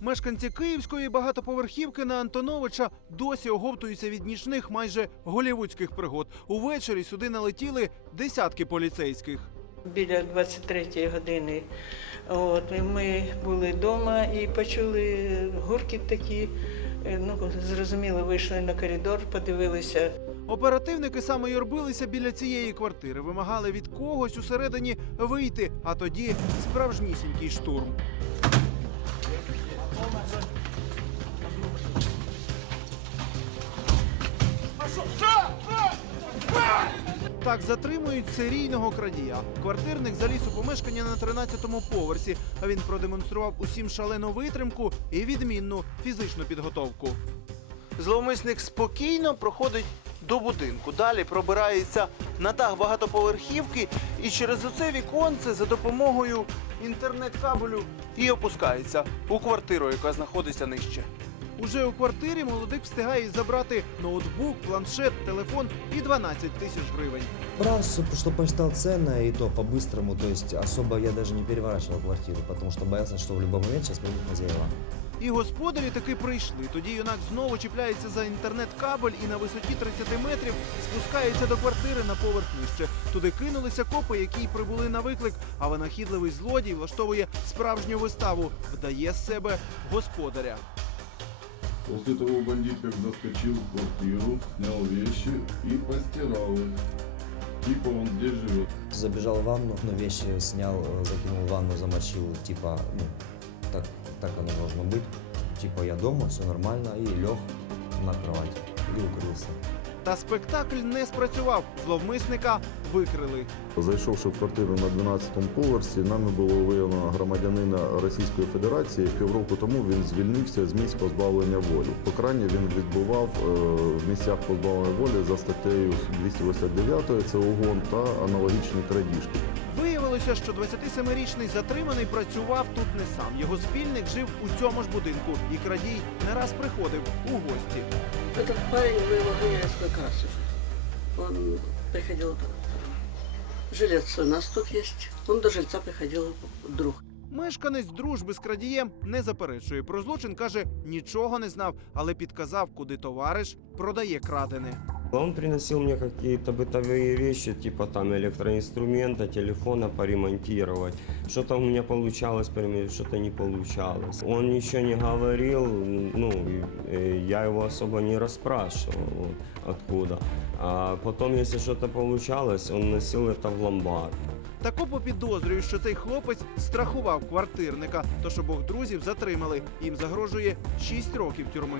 Мешканці київської багатоповерхівки на Антоновича досі оговтуються від нічних майже голівудських пригод. Увечері сюди налетіли десятки поліцейських. Біля 23-ї години от, і ми були вдома і почули гуркіт такі. Е, Ну, зрозуміло, вийшли на коридор, подивилися. Оперативники саме й робилися біля цієї квартири, вимагали від когось усередині вийти, а тоді справжнісінький штурм. Так затримують серійного крадія. Квартирник заліз у помешкання на 13-му поверсі. А він продемонстрував усім шалену витримку і відмінну фізичну підготовку. Зловмисник спокійно проходить до будинку. Далі пробирається на дах багатоповерхівки і через оце віконце за допомогою інтернет-кабелю і опускається у квартиру, яка знаходиться нижче. Уже у квартирі молодик встигає забрати ноутбук, планшет, телефон і 12 тисяч гривень. Брал, что посчитал ценное, и то по-быстрому, то есть особо я даже не переворачивал квартиру, потому что боялся, что в любой момент сейчас придут хозяева. І господарі таки прийшли. Тоді юнак знову чіпляється за інтернет-кабель і на висоті 30 метрів спускається до квартири на поверх нижче. Туди кинулися копи, які й прибули на виклик. А винахідливий злодій влаштовує справжню виставу, вдає з себе господаря. После того бандит как заскочил в квартиру, снял вещи и постирал их. Типа он здесь живет. Забежал в ванну, но вещи снял, закинул в ванну, замочил, типа, ну, так, оно должно быть. Типа я дома, все нормально, и лег на кровать и укрылся. Та спектакль не спрацював. Зловмисника викрили. Зайшовши в квартиру на 12-му поверсі, нами було виявлено громадянина Російської Федерації. Півроку тому він звільнився з місць позбавлення волі. Покарання він відбував е, в місцях позбавлення волі за статтею 289 це угон та аналогічні крадіжки. Виявилося, що 27-річний затриманий працював тут не сам. Його спільник жив у цьому ж будинку, і крадій не раз приходив у гості. Этот парень, мы его гоняли. Он приходил, жилец у нас тут есть. Он до жильца приходил друг. Мешканець дружби з крадієм не заперечує. Про злочин каже, нічого не знав, але підказав, куди товариш продає крадене. Он приносил мне какие-то бытовые вещи, типа там электроинструмента, телефона поремонтировать. Что-то у меня получалось, поремонтировать, что-то не получалось. Он ничего не говорил, ну, и, э, я его особо не расспрашивал, вот, откуда. А потом, если что-то получалось, он носил это в ломбард. Та копи підозрюють, що цей хлопець страхував квартирника, тож обох друзів затримали. Їм загрожує 6 років тюрми.